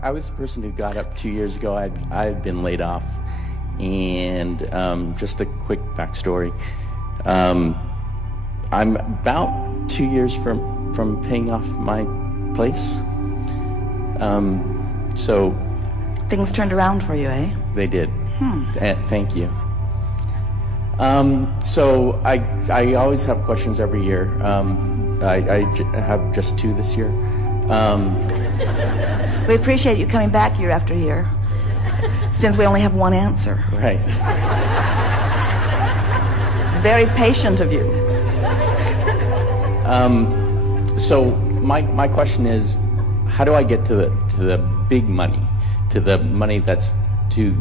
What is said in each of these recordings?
I was the person who got up 2 years ago. I had been laid off, and just a quick backstory. I'm about 2 years from paying off my place. So things turned around for you, eh? They did. Thank you. So I always have questions every year. I have just 2 this year. We appreciate you coming back year after year, since we only have one answer. Right. It's very patient of you. So my question is, how do I get to the big money, to the money that's to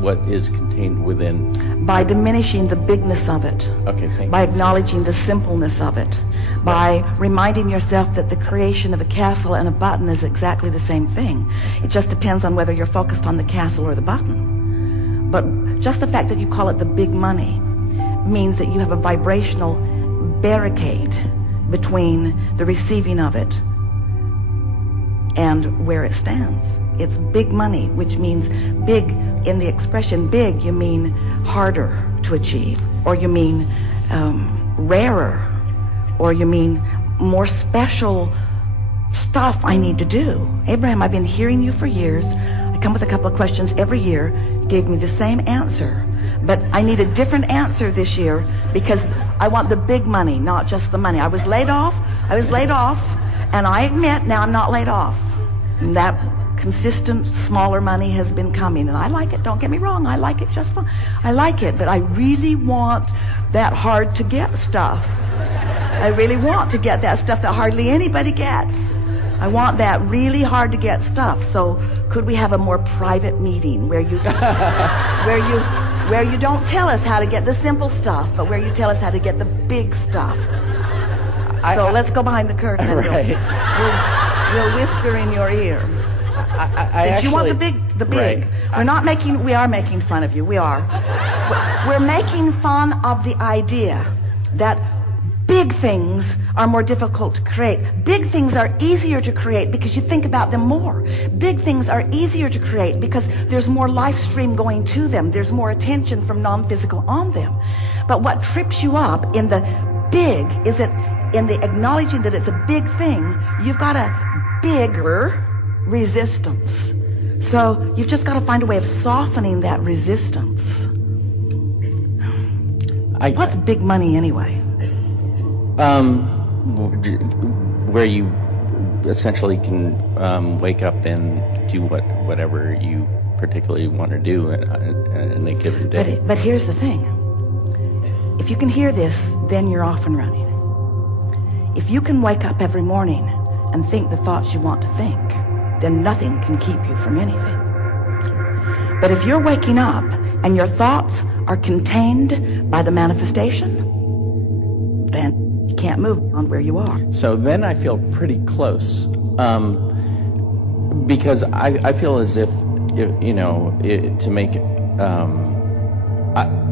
what is contained within? By diminishing the bigness of it. Okay, thank you. By acknowledging the simpleness of it. By reminding yourself that the creation of a castle and a button is exactly the same thing. It just depends on whether you're focused on the castle or the button. But just the fact that you call it the big money means that you have a vibrational barricade between the receiving of it and where it stands. It's big money, which means big. In the expression big, you mean harder to achieve, or you mean rarer, or you mean more special stuff I need to do. Abraham, I've been hearing you for years. I come with a couple of questions every year. You gave me the same answer, but I need a different answer this year because I want the big money, not just the money. I was laid off, and I admit now I'm not laid off. And that consistent, smaller money has been coming, and I like it. Don't get me wrong, I like it just fine. I like it, but I really want that hard-to-get stuff. I really want to get that stuff that hardly anybody gets. I want that really hard-to-get stuff. So could we have a more private meeting where you where you don't tell us how to get the simple stuff, but where you tell us how to get the big stuff? So let's go behind the curtain. Right. We'll whisper in your ear. You want the big. Right. We are making fun of you. We are. We're making fun of the idea that big things are more difficult to create. Big things are easier to create because you think about them more. Big things are easier to create because there's more life stream going to them. There's more attention from non-physical on them. But what trips you up in the big is that in the acknowledging that it's a big thing, you've got a bigger resistance. So you've just got to find a way of softening that resistance. What's big money anyway? Where you essentially can wake up and do whatever you particularly want to do in a given day. But here's the thing. If you can hear this, then you're off and running. If you can wake up every morning and think the thoughts you want to think, then nothing can keep you from anything. But if you're waking up and your thoughts are contained by the manifestation, then you can't move on where you are. So then I feel pretty close, because I feel as if, to make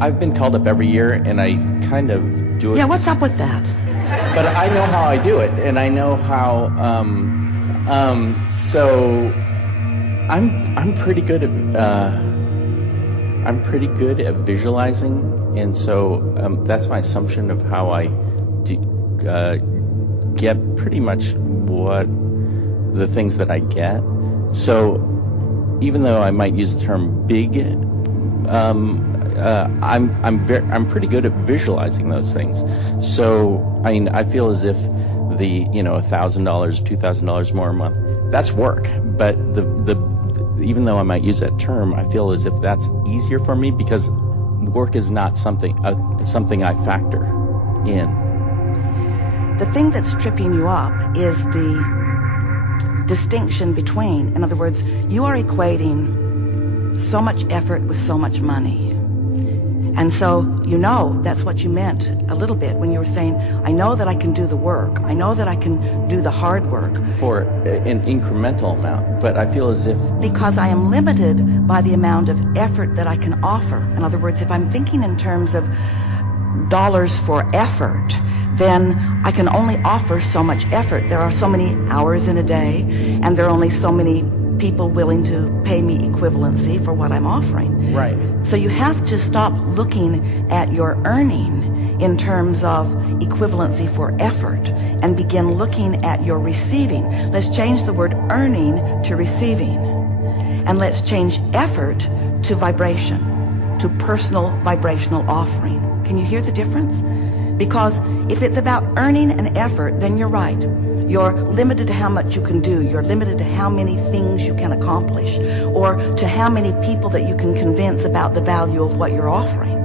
I've been called up every year, and I kind of do it. Yeah, what's up with that? But I know how I do it, and I know how. So I'm pretty good at visualizing, and so that's my assumption of how I get pretty much what the things that I get. So even though I might use the term big, I'm pretty good at visualizing those things. So I mean, I feel as if the $1,000, $2,000 more a month, that's work. But even though I might use that term, I feel as if that's easier for me because work is not something I factor in. The thing that's tripping you up is the distinction between, in other words, you are equating so much effort with so much money. And so, that's what you meant a little bit when you were saying, I know that I can do the work. I know that I can do the hard work. For an incremental amount, but I feel as if... Because I am limited by the amount of effort that I can offer. In other words, if I'm thinking in terms of dollars for effort, then I can only offer so much effort. There are so many hours in a day, and there are only so many people willing to pay me equivalency for what I'm offering. Right. So you have to stop looking at your earning in terms of equivalency for effort and begin looking at your receiving. Let's change the word earning to receiving. And let's change effort to vibration, to personal vibrational offering. Can you hear the difference? Because if it's about earning and effort, then you're right. You're limited to how much you can do. You're limited to how many things you can accomplish, or to how many people that you can convince about the value of what you're offering.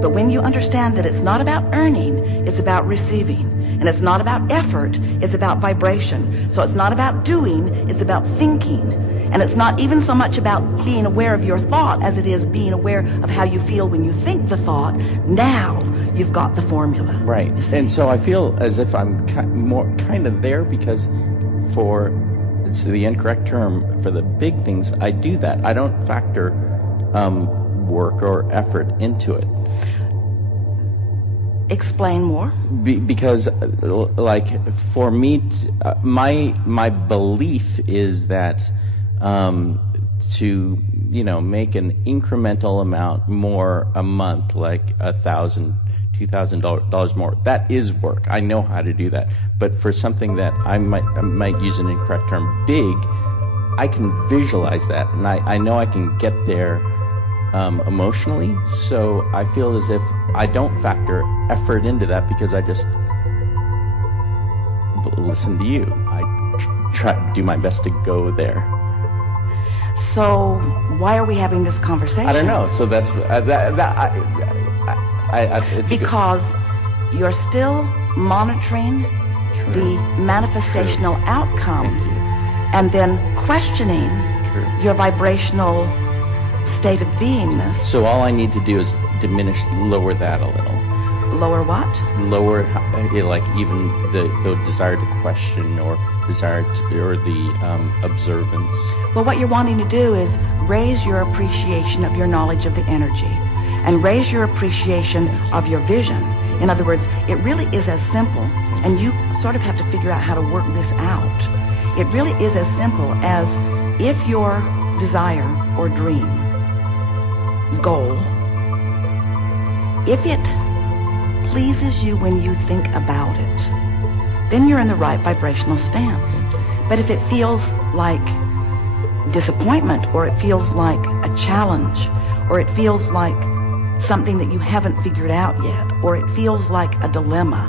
But when you understand that it's not about earning, it's about receiving. And it's not about effort, it's about vibration. So it's not about doing, it's about thinking. And it's not even so much about being aware of your thought as it is being aware of how you feel when you think the thought. Now you've got the formula. Right. And so I feel as if I'm kind of there, because it's the incorrect term, for the big things, I do that. I don't factor work or effort into it. Explain more. Because, like, for me, my belief is that to make an incremental amount more a month, like $1,000, $2,000 more, that is work. I know how to do that. But for something that I might use an incorrect term, big, I can visualize that, and I know I can get there emotionally. So I feel as if I don't factor effort into that, because I just listen to you. I try to do my best to go there. So why are we having this conversation? I don't know. So that's it's because you're still monitoring the manifestational outcome, and then questioning your vibrational state of beingness. So all I need to do is lower that a little. Lower what? Lower, like, even the desire to question, or desire to, or the observance. Well, what you're wanting to do is raise your appreciation of your knowledge of the energy, and raise your appreciation of your vision. In other words, it really is as simple, and you sort of have to figure out how to work this out. It really is as simple as, if your desire or dream, goal, if it pleases you when you think about it, then you're in the right vibrational stance. But if it feels like disappointment, or it feels like a challenge, or it feels like something that you haven't figured out yet, or it feels like a dilemma,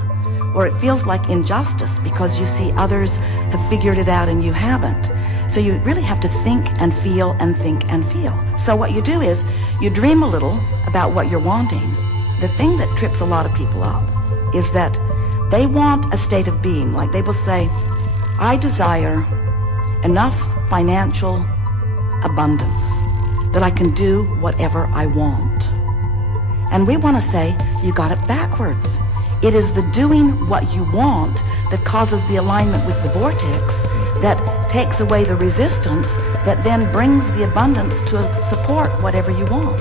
or it feels like injustice because you see others have figured it out and you haven't. So you really have to think and feel and think and feel. So what you do is you dream a little about what you're wanting. The thing that trips a lot of people up is that they want a state of being. Like, they will say, I desire enough financial abundance that I can do whatever I want. And we want to say, you got it backwards. It is the doing what you want that causes the alignment with the vortex, that takes away the resistance, that then brings the abundance to support whatever you want.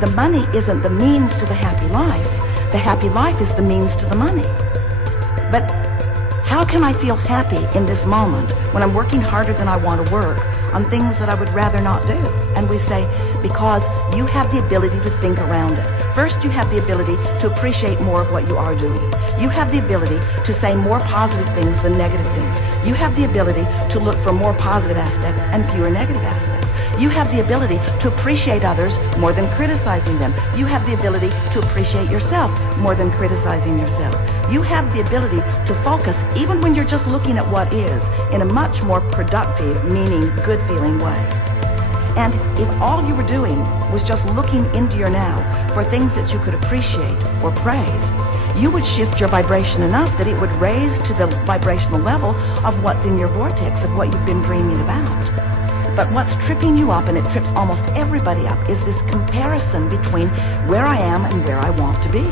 The money isn't the means to the happy life. The happy life is the means to the money. But how can I feel happy in this moment when I'm working harder than I want to work on things that I would rather not do? And we say, because you have the ability to think around it. First, you have the ability to appreciate more of what you are doing. You have the ability to say more positive things than negative things. You have the ability to look for more positive aspects and fewer negative aspects. You have the ability to appreciate others more than criticizing them. You have the ability to appreciate yourself more than criticizing yourself. You have the ability to focus, even when you're just looking at what is, in a much more productive, meaning, good-feeling way. And if all you were doing was just looking into your now for things that you could appreciate or praise, you would shift your vibration enough that it would raise to the vibrational level of what's in your vortex, of what you've been dreaming about. But what's tripping you up, and it trips almost everybody up, is this comparison between where I am and where I want to be.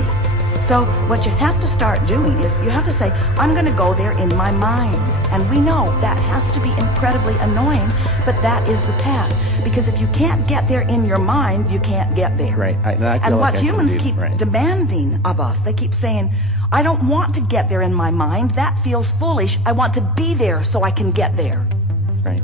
So what you have to start doing is you have to say, I'm going to go there in my mind. And we know that has to be incredibly annoying, but that is the path. Because if you can't get there in your mind, you can't get there. Right. And what humans keep demanding of us, they keep saying, I don't want to get there in my mind. That feels foolish. I want to be there so I can get there. Right.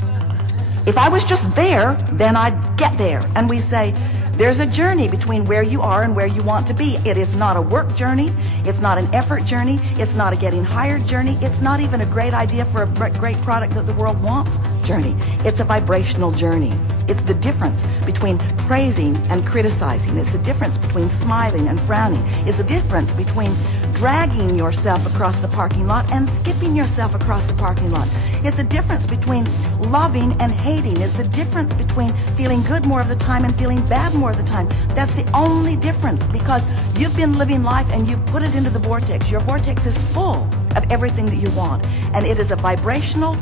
If I was just there, then I'd get there. And we say, there's a journey between where you are and where you want to be. It is not a work journey. It's not an effort journey. It's not a getting hired journey. It's not even a great idea for a great product that the world wants journey. It's a vibrational journey. It's the difference between praising and criticizing. It's the difference between smiling and frowning. It's the difference between dragging yourself across the parking lot and skipping yourself across the parking lot. It's the difference between loving and hating. It's the difference between feeling good more of the time and feeling bad more of the time. That's the only difference, because you've been living life and you've put it into the vortex. Your vortex is full of everything that you want, and it is a vibrational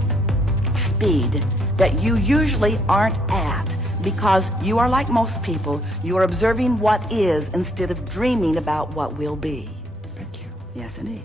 speed that you usually aren't at, because you are like most people. You are observing what is instead of dreaming about what will be. Thank you. Yes, indeed.